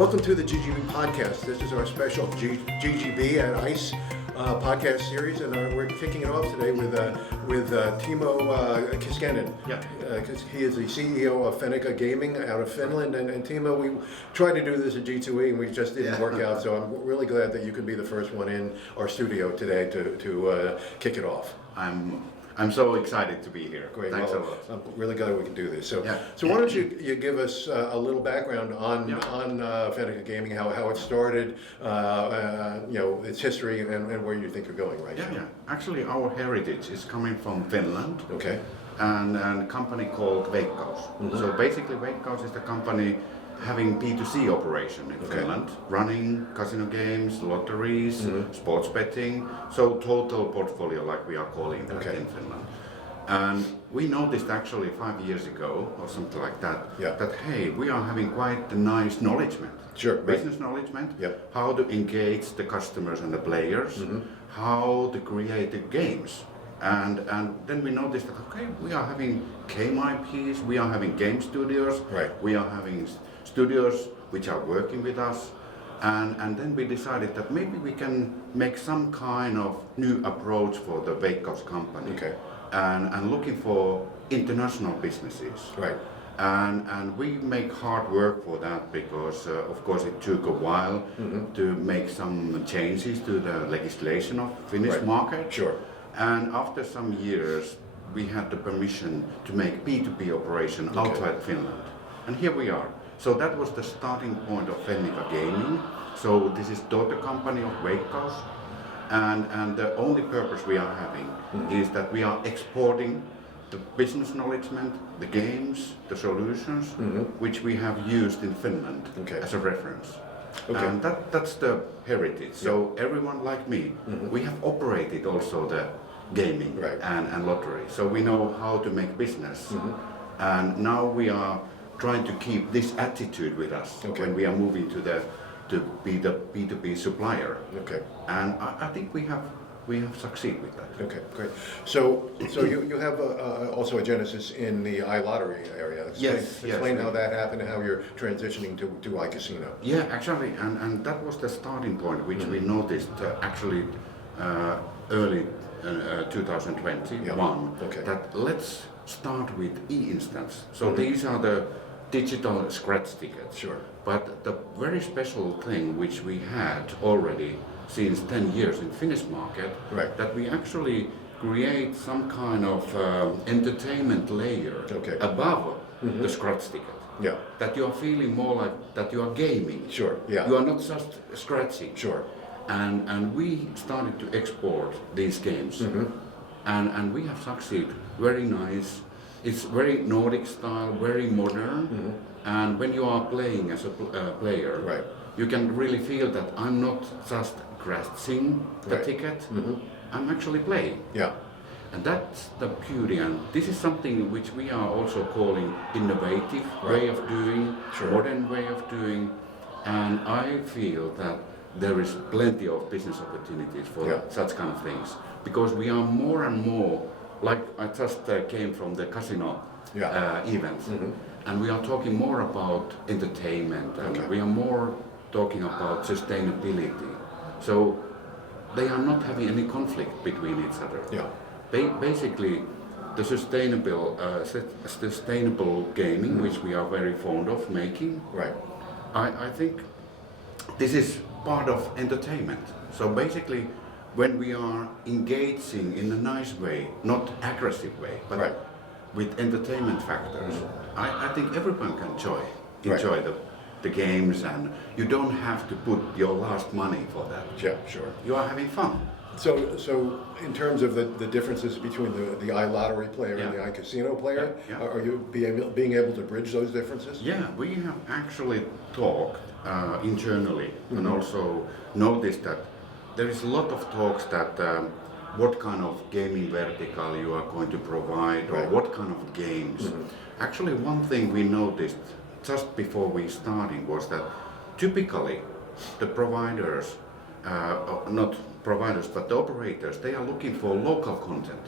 Welcome to the GGB podcast. This is our special GGB at ICE podcast series, and we're kicking it off today with Timo Kiiskinen. Yeah. Because he is the CEO of Fennica Gaming out of Finland, and Timo, we tried to do this at G2E and we just didn't work out. So I'm really glad that you could be the first one in our studio today to kick it off. I'm so excited to be here. Great. Thanks well, a lot. I'm really glad we can do this. So, Yeah. so why don't you give us a little background on Fennica Gaming, how it started, its history, and where you think you're going right now. Yeah. Actually, our heritage is coming from Finland. Okay. And a company called Veikkaus. Mm-hmm. So basically, Veikkaus is the company having B2C operation in Finland, running casino games, lotteries, sports betting, so total portfolio, like we are calling that in Finland. And we noticed actually 5 years ago, or something like that, that hey, we are having quite a nice knowledgement. Sure. Business knowledgement, Yep. how to engage the customers and the players, how to create the games. And then we noticed that, okay, we are having game IPs, we are having game studios, we are having studios which are working with us, and then we decided that maybe we can make some kind of new approach for the Veikkaus company, and looking for international businesses. Right. And we make hard work for that because, of course, it took a while to make some changes to the legislation of Finnish market. Sure. And after some years, we had the permission to make B2B operation outside Finland. And here we are. So that was the starting point of Fennica Gaming. So this is daughter company of Veikkaus. And the only purpose we are having is that we are exporting the business knowledgement, the games, the solutions, which we have used in Finland as a reference. And that's the heritage. So everyone like me, we have operated also the gaming and lottery. So we know how to make business. And now we are trying to keep this attitude with us when we are moving to be the B2B supplier. And I think we have succeeded with that. Okay, great. So you have also a genesis in the iLottery area. Explain how that happened and how you're transitioning to iCasino. Yeah, actually, and that was the starting point, which we noticed actually early 2021. That let's start with eInstant. So these are the digital scratch tickets. Sure. But the very special thing which we had already since 10 years in Finnish market, that we actually create some kind of entertainment layer above the scratch ticket. Yeah. That you are feeling more like that you are gaming. Sure. Yeah. You are not just scratching. Sure. And we started to export these games. And we have succeeded. Very nice. It's very Nordic style, very modern. And when you are playing as a player, you can really feel that I'm not just scratching the ticket, I'm actually playing. Yeah. And that's the beauty, and this is something which we are also calling innovative way of doing, modern way of doing, and I feel that there is plenty of business opportunities for such kind of things, because we are more and more, like I just came from the casino events, and we are talking more about entertainment, and we are more talking about sustainability. So they are not having any conflict between each other. Yeah. Basically, the sustainable gaming, which we are very fond of making, I think this is part of entertainment. So basically, when we are engaging in a nice way, not aggressive way, but with entertainment factors, I think everyone can enjoy the games, and you don't have to put your last money for that. Yeah, sure. You are having fun. So in terms of the differences between the iLottery player and the iCasino player, are you being able to bridge those differences? Yeah, we have actually talked internally and also noticed that there is a lot of talks that what kind of gaming vertical you are going to provide or what kind of games. Actually, one thing we noticed just before we started was that typically the providers, not providers but the operators, they are looking for local content.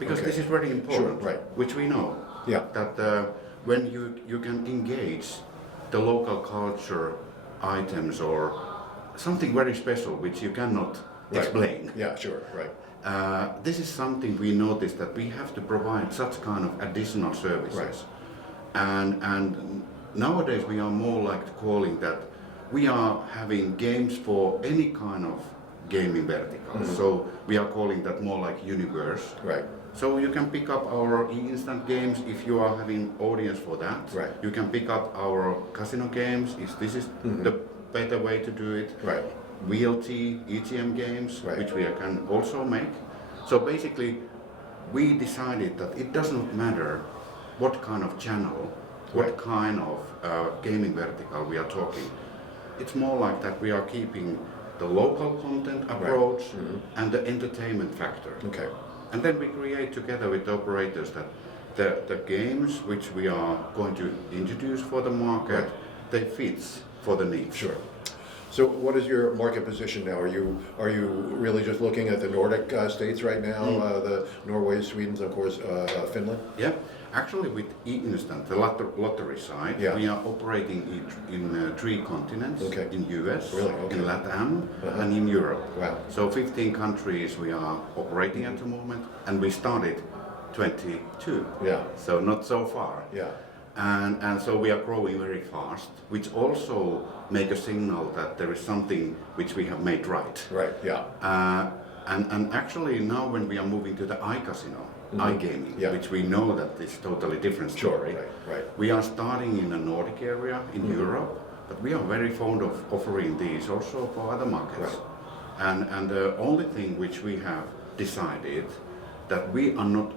Because this is very important, which we know. That when you can engage the local culture items or something very special which you cannot explain. Yeah, sure, right. This is something we noticed that we have to provide such kind of additional services. Right. And nowadays we are more like calling that we are having games for any kind of gaming vertical. So we are calling that more like universe. Right. So you can pick up our eInstant games if you are having audience for that. Right. You can pick up our casino games if this is the better way to do it. Right. VLT, EGM games, Right. which we can also make. So basically, we decided that it does not matter what kind of channel, what kind of gaming vertical we are talking. It's more like that we are keeping the local content approach and the entertainment factor. Okay. And then we create together with the operators that the games which we are going to introduce for the market, they fit for the needs. Sure. So what is your market position now? Are you really just looking at the Nordic states right now, the Norway, Sweden, of course, Finland? Yeah, actually with eInstant, the lottery side, we are operating in 3 continents, in US, in LATAM, and in Europe. Wow. So 15 countries we are operating at the moment, and we started 22. Yeah. So not so far. Yeah. And so we are growing very fast, which also make a signal that there is something which we have made right. Right, yeah. And actually now when we are moving to the iCasino, iGaming, which we know that is totally different story. Sure, right. We are starting in the Nordic area, in Europe, but we are very fond of offering these also for other markets. Right. And the only thing which we have decided that we are not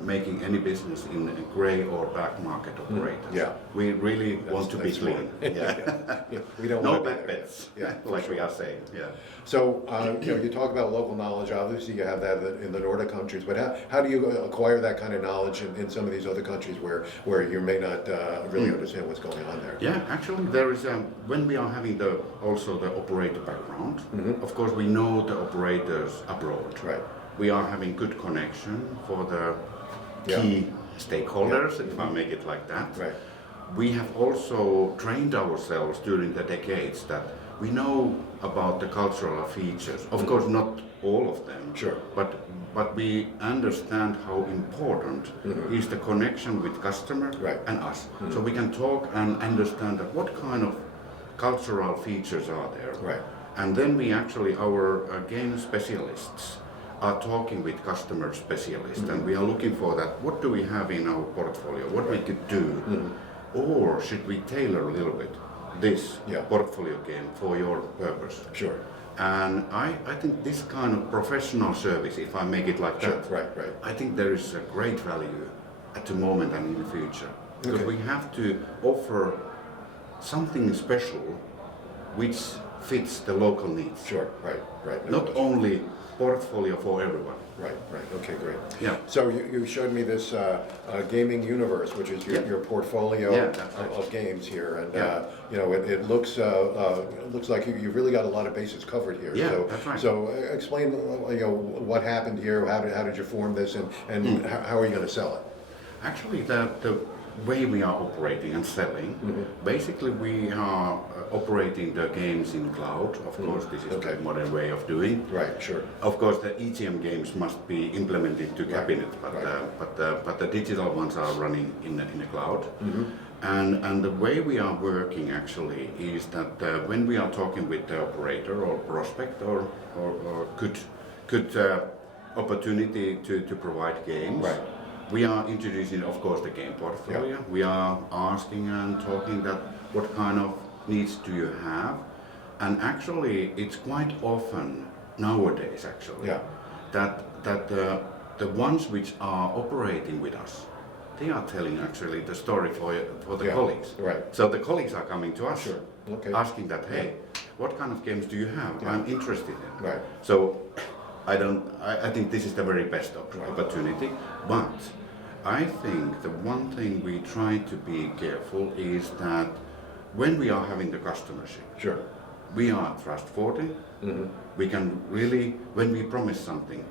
making any business in grey or black market operators. Yeah. We really want to be clean. We don't no want bad bets. Yeah, like we are saying. Yeah. So you talk about local knowledge. Obviously, you have that in the Nordic countries. But how do you acquire that kind of knowledge in some of these other countries where you may not really understand what's going on there? Yeah, actually, there is when we are having also the operator background. Of course, we know the operators abroad. Right. We are having good connection for the key stakeholders, if I make it like that. Right. We have also trained ourselves during the decades that we know about the cultural features. Of course, not all of them. Sure. But we understand how important is the connection with customer and us. So we can talk and understand that what kind of cultural features are there. Right. And then we actually, our game specialists are talking with customer specialists and we are looking for that, what do we have in our portfolio, what we could do, or should we tailor a little bit this portfolio game for your purpose. Sure. And I think this kind of professional service, if I make it like that, Right. I think there is a great value at the moment and in the future. Because we have to offer something special which fits the local needs. Sure, right. Not only portfolio for everyone. Right. Okay, great. Yeah. So you showed me this gaming universe, which is your portfolio of games here, and it looks like you've really got a lot of bases covered here. Yeah, so, that's right. So explain what happened here. How did you form this, and how are you going to sell it? Actually, the way we are operating and selling, basically we are operating the games in cloud. Of course, this is the modern way of doing. Right, sure. Of course, the EGM games must be implemented to cabinet, but the digital ones are running in the cloud. And the way we are working actually is that when we are talking with the operator or prospect or good opportunity to provide games. Right. We are introducing, of course, the game portfolio. Yeah. We are asking and talking that what kind of needs do you have, and actually, it's quite often nowadays actually that the ones which are operating with us, they are telling actually the story for the colleagues. Right. So the colleagues are coming to us, asking that, hey, what kind of games do you have? I'm interested in. Right. So I think this is the very best opportunity, but I think the one thing we try to be careful is that when we are having the customership, we are trustworthy. We can really, when we promise something,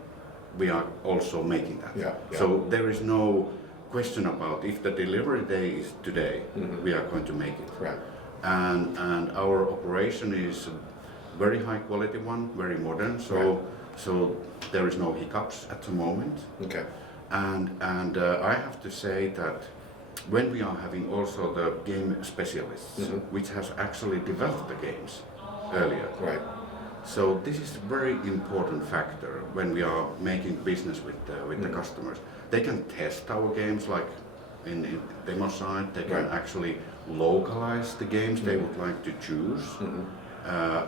we are also making that. So there is no question about if the delivery day is today, we are going to make it. Right. and our operation is a very high quality one, very modern. So there is no hiccups at the moment. Okay. And I have to say that when we are having also the game specialists, which has actually developed the games earlier. Right. So this is a very important factor when we are making business with the customers. They can test our games like in demo site. They can actually localize the games they would like to choose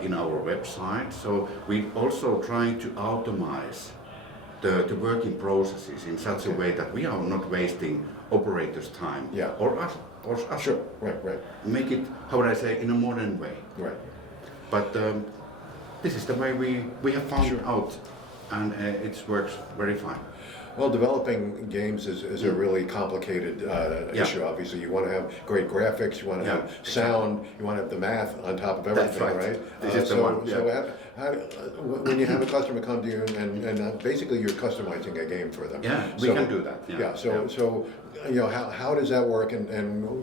in our website. So we also try to automate the working processes in such a way that we are not wasting operators' time or us. Sure. Right. Make it, how would I say, in a modern way. Right. But this is the way we have found out, and it works very fine. Well, developing games is a really complicated issue. Obviously, you want to have great graphics, you want to have sound, you want to have the math on top of everything, That's right? This is the one. So when you have a customer come to you and basically you're customizing a game for them. Yeah, we can do that. So you know, how does that work, and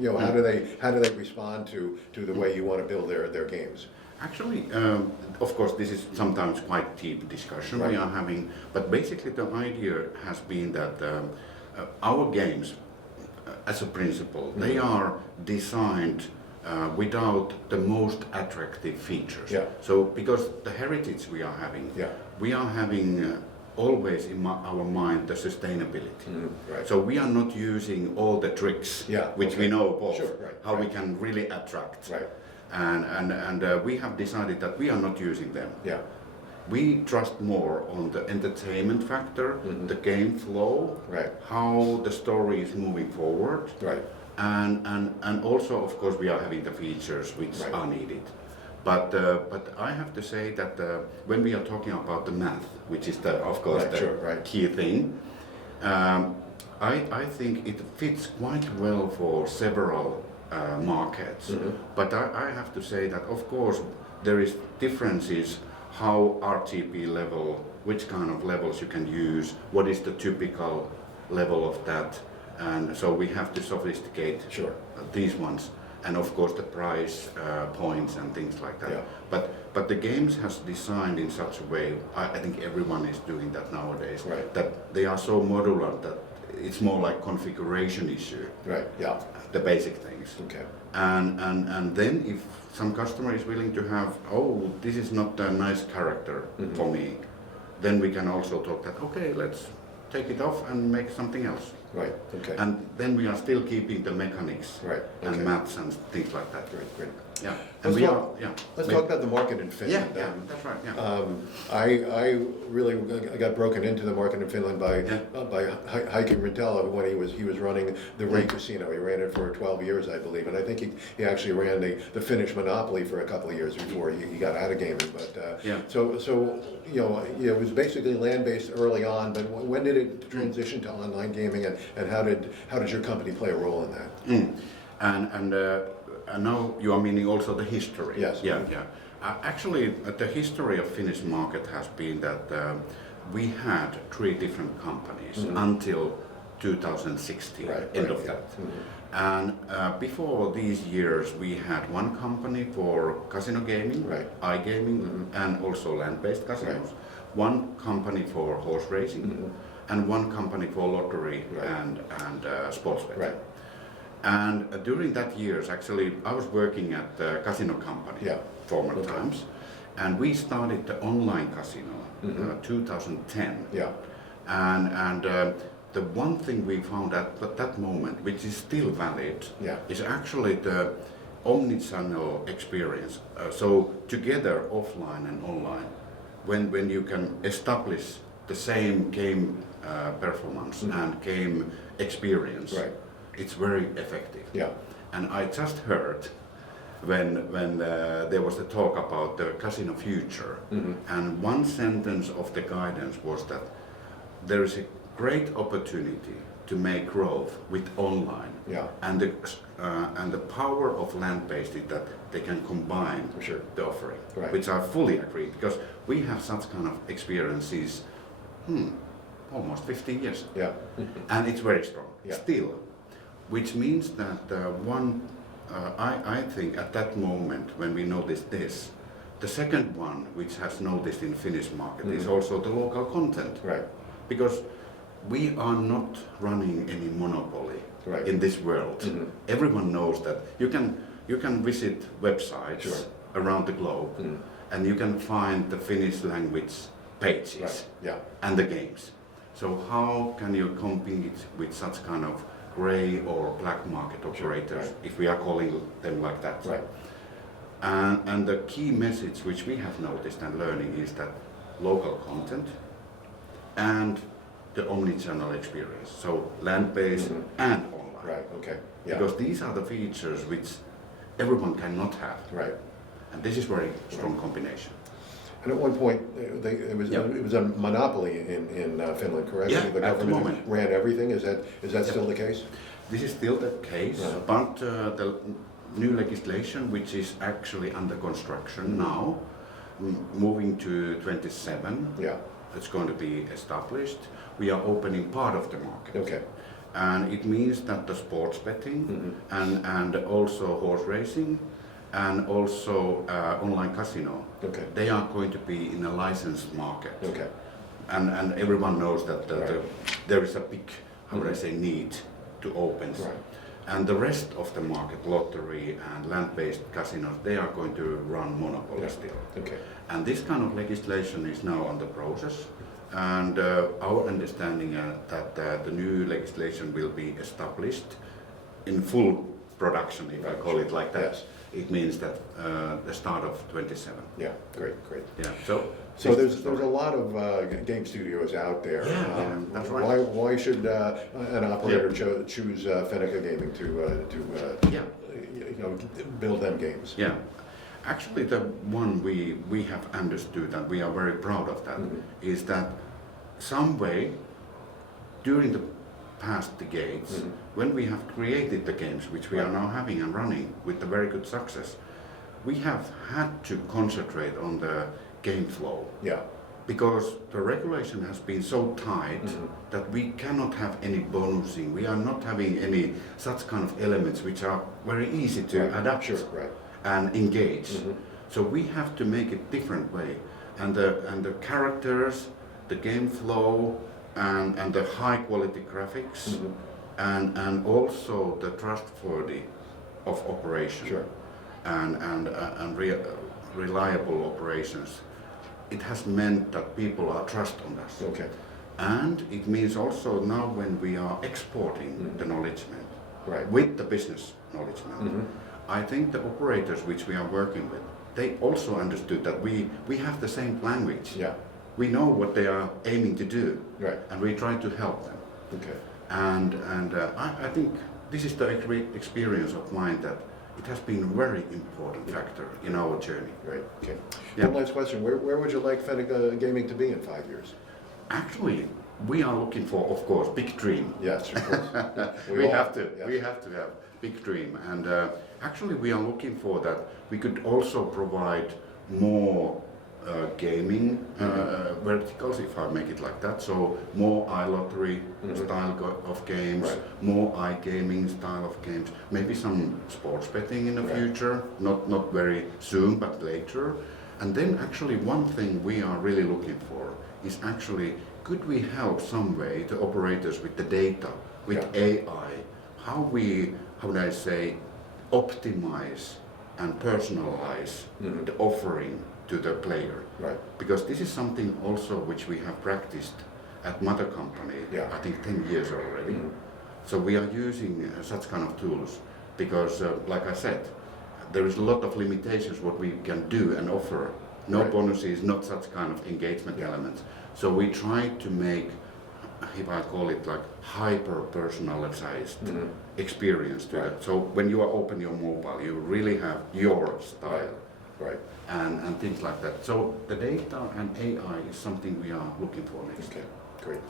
you know, how do they respond to the way you want to build their games? Actually, of course, this is sometimes quite deep discussion we are having, but basically the idea has been that our games, as a principle, they are designed without the most attractive features. So, because the heritage we are having always in our mind the sustainability. So we are not using all the tricks, which we know both, how we can really attract. And we have decided that we are not using them. We trust more on the entertainment factor, the game flow, how the story is moving forward, and also, of course, we are having the features which are needed. But I have to say that when we are talking about the math, which is of course the key thing, I think it fits quite well for several markets. But I have to say that of course there is differences how RTP level, which kind of levels you can use, what is the typical level of that, and so we have to sophisticate these ones, and of course the price points and things like that. But the games has designed in such a way, I think everyone is doing that nowadays, that they are so modular that it's more like configuration issue. The basic things. And then if some customer is willing to have, oh, this is not a nice character for me, then we can also talk that, okay, let's take it off and make something else. And then we are still keeping the mechanics and maths and things like that. Great. Let's talk about the market in Finland. That's right. I really got broken into the market in Finland by Heikki Rintala when he was running the Ray Casino. He ran it for 12 years, I believe, and I think he actually ran the Finnish Monopoly for a couple of years before he got out of gaming. But so you know, it was basically land-based early on. But when did it transition to online gaming, and how did your company play a role in that? And now you are meaning also the history. Yes. Actually, the history of Finnish market has been that we had 3 different companies until 2016, end of that. And before these years, we had one company for casino gaming, iGaming, and also land-based casinos. One company for horse racing, and one company for lottery and sports betting. And during that years, actually, I was working at the casino company, former times, and we started the online casino 2010. And the one thing we found at that moment, which is still valid, is actually the omni-channel experience. So together, offline and online, when you can establish the same game performance and game experience. It's very effective. And I just heard when there was a talk about the casino future, and one sentence of the guidance was that there is a great opportunity to make growth with online. And the power of land-based is that they can combine the offering, which I fully agree, because we have such kind of experiences almost 15 years. And it's very strong still. Which means that one I think at that moment when we noticed this, the second one which has noticed in Finnish market is also the local content. Right. Because we are not running any monopoly in this world. Everyone knows that you can visit websites around the globe and you can find the Finnish language pages and the games. So how can you compete with such kind of gray or black market operators, if we are calling them like that? Right. And the key message which we have noticed and learning is that local content and the omni-channel experience, so land-based and online. Right, okay. Yeah. Because these are the features which everyone cannot have. Right. And this is very strong combination. And at one point, it was a monopoly in Finland, correct? Yeah, the at the government moment. ran everything. Is that still the case? This is still the case, but the new legislation, which is actually under construction now, moving to 27, it's going to be established. We are opening part of the market. Okay. And it means that the sports betting and also horse racing and also online casino, they are going to be in a licensed market. Okay. And everyone knows that there is a big, how would I say, need to open. Right. And the rest of the market, lottery and land-based casinos, they are going to run monopoly still. Okay. And this kind of legislation is now on the process. And our understanding that the new legislation will be established in full production, if I call it like that. Yes. It means that the start of 27. Yeah, great. Yeah. So there's a lot of game studios out there. That's right. Why should an operator choose Fennica Gaming to build them games? Yeah. Actually, the one we have understood and we are very proud of that is that some way during the past decades, when we have created the games which we are now having and running with a very good success, we have had to concentrate on the game flow. Yeah. Because the regulation has been so tight that we cannot have any bonusing. We are not having any such kind of elements which are very easy to adapt and engage. So we have to make it different way. And the characters, the game flow, and the high quality graphics, and also the trustworthy of operation and reliable operations. It has meant that people are trust on us. Okay. And it means also now when we are exporting the knowledge with the business knowledge, I think the operators which we are working with, they also understood that we have the same language. Yeah. We know what they are aiming to do, and we try to help them. Okay. And I think this is the experience of mine that it has been a very important factor in our journey. Right. Okay. Yeah. One last question: Where would you like Fennica Gaming to be in 5 years? Actually, we are looking for, of course, big dream. Yes, of course. We have to have big dream, and actually we are looking for that. We could also provide more gaming verticals, if I make it like that. So more iLottery style of games, more iGaming style of games, maybe some sports betting in the future, not very soon, but later. And then actually one thing we are really looking for is actually, could we help some way the operators with the data, with AI, how would I say, optimize and personalize the offering to the player. Right. Because this is something also which we have practiced at mother company, I think 10 years already. So we are using such kind of tools because, like I said, there is a lot of limitations what we can do and offer. No bonuses, not such kind of engagement elements. So we try to make, if I call it like hyper-personalized experience to that. So when you open your mobile, you really have your style. Right. And things like that. So the data and AI is something we are looking for next. Okay, great.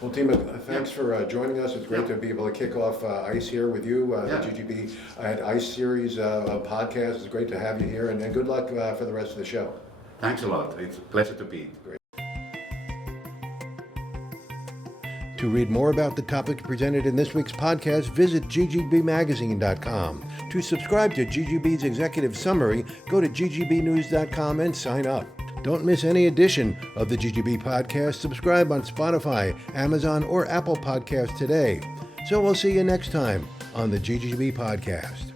Well, Timo, thanks for joining us. It's great to be able to kick off ICE here with you. The GGB ICE series podcast. It's great to have you here, and good luck for the rest of the show. Thanks a lot. It's a pleasure to be. Great. To read more about the topic presented in this week's podcast, visit ggbmagazine.com. To subscribe to GGB's executive summary, go to ggbnews.com and sign up. Don't miss any edition of the GGB podcast. Subscribe on Spotify, Amazon, or Apple Podcasts today. So we'll see you next time on the GGB podcast.